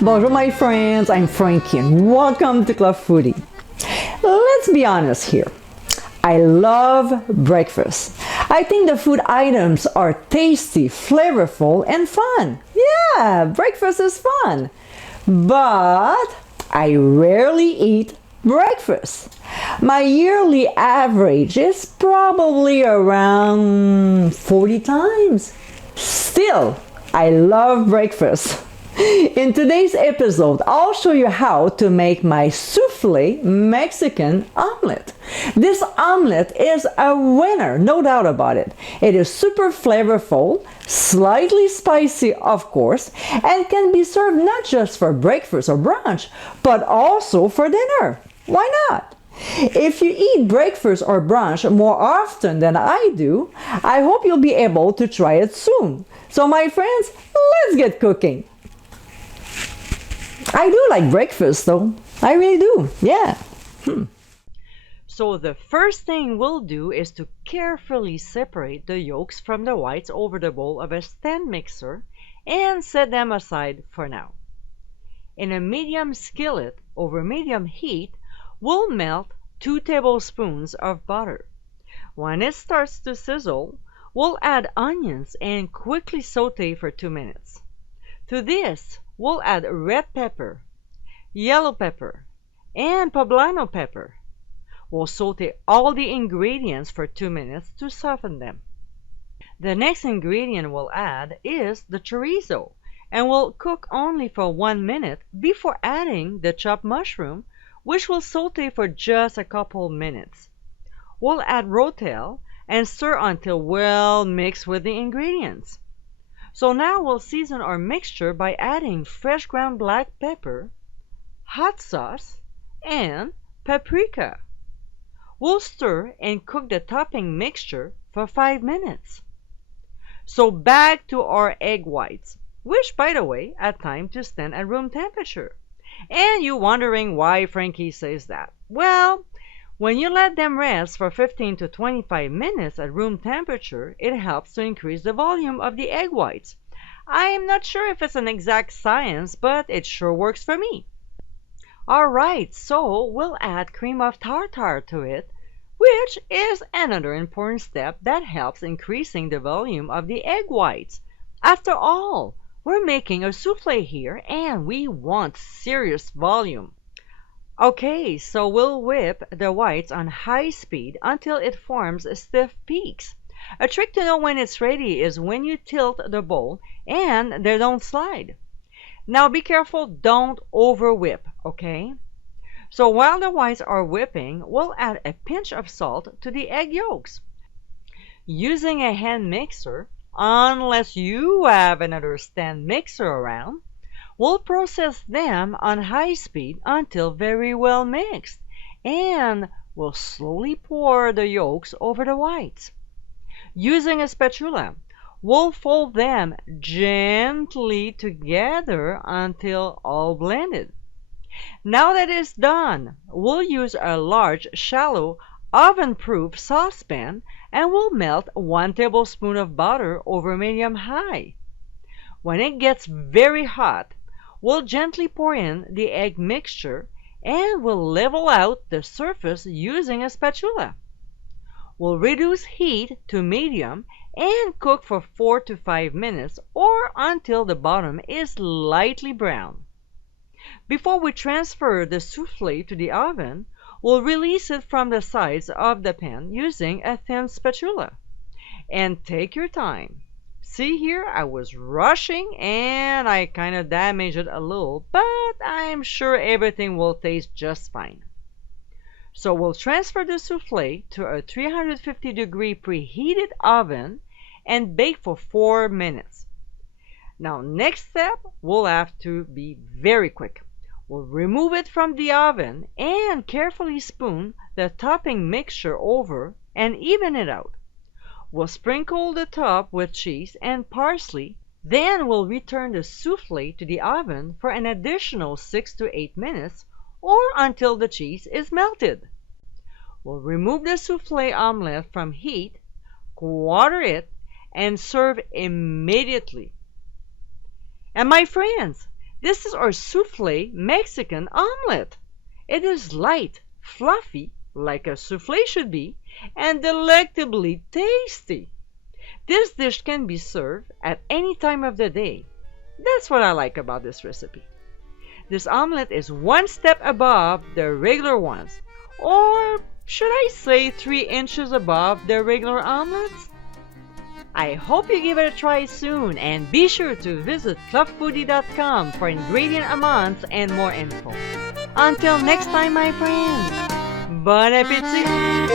Bonjour my friends, I'm Frankie and welcome to Club Foodie. Let's be honest here. I love breakfast. I think the food items are tasty, flavorful, and fun. Yeah, breakfast is fun. But I rarely eat breakfast. My yearly average is probably around 40 times. Still, I love breakfast. In today's episode, I'll show you how to make my Soufflé Mexican Omelet. This omelet is a winner, no doubt about it. It is super flavorful, slightly spicy of course, and can be served not just for breakfast or brunch, but also for dinner. Why not? If you eat breakfast or brunch more often than I do, I hope you'll be able to try it soon. So my friends, let's get cooking. I do like breakfast though. I really do. Yeah. So the first thing we'll do is to carefully separate the yolks from the whites over the bowl of a stand mixer and set them aside for now. In a medium skillet over medium heat, we'll melt 2 tablespoons of butter. When it starts to sizzle, we'll add onions and quickly saute for 2 minutes. To this, we'll add red pepper, yellow pepper, and poblano pepper. We'll saute all the ingredients for 2 minutes to soften them. The next ingredient we'll add is the chorizo, and we'll cook only for 1 minute before adding the chopped mushroom, which will saute for just a couple minutes. We'll add rotel and stir until well mixed with the ingredients. So now we'll season our mixture by adding fresh ground black pepper, hot sauce, and paprika. We'll stir and cook the topping mixture for 5 minutes. So back to our egg whites, which by the way are time to stand at room temperature. And you wondering why Frankie says that? Well, when you let them rest for 15 to 25 minutes at room temperature, it helps to increase the volume of the egg whites. I'm not sure if it's an exact science, but it sure works for me. Alright, so we'll add cream of tartar to it, which is another important step that helps increasing the volume of the egg whites. After all, we're making a souffle here and we want serious volume. Okay, so we'll whip the whites on high speed until it forms stiff peaks. A trick to know when it's ready is when you tilt the bowl and they don't slide. Now be careful, don't over whip, okay? So while the whites are whipping, we'll add a pinch of salt to the egg yolks. Using a hand mixer, unless you have another stand mixer around, we'll process them on high speed until very well mixed, and we'll slowly pour the yolks over the whites. Using a spatula, we'll fold them gently together until all blended. Now that it's done, we'll use a large, shallow, oven-proof saucepan and we'll melt 1 tablespoon of butter over medium-high. When it gets very hot, we'll gently pour in the egg mixture and we'll level out the surface using a spatula. We'll reduce heat to medium and cook for 4 to 5 minutes or until the bottom is lightly brown. Before we transfer the souffle to the oven, we'll release it from the sides of the pan using a thin spatula. And take your time. See here, I was rushing and I kind of damaged it a little, but I'm sure everything will taste just fine. So we'll transfer the souffle to a 350-degree preheated oven and bake for 4 minutes. Now next step, we'll have to be very quick. We'll remove it from the oven and carefully spoon the topping mixture over and even it out. We'll sprinkle the top with cheese and parsley, then we'll return the souffle to the oven for an additional 6 to 8 minutes or until the cheese is melted. We'll remove the soufflé omelette from heat, quarter it, and serve immediately. And my friends, This is our Soufflé Mexican Omelet. It is light, fluffy, like a soufflé should be, and delectably tasty. This dish can be served at any time of the day. That's what I like about this recipe. This omelet is one step above the regular ones, or should I say 3 inches above the regular omelets? I hope you give it a try soon, and be sure to visit clubfoodie.com for ingredient amounts and more info. Until next time, my friends, bon appétit!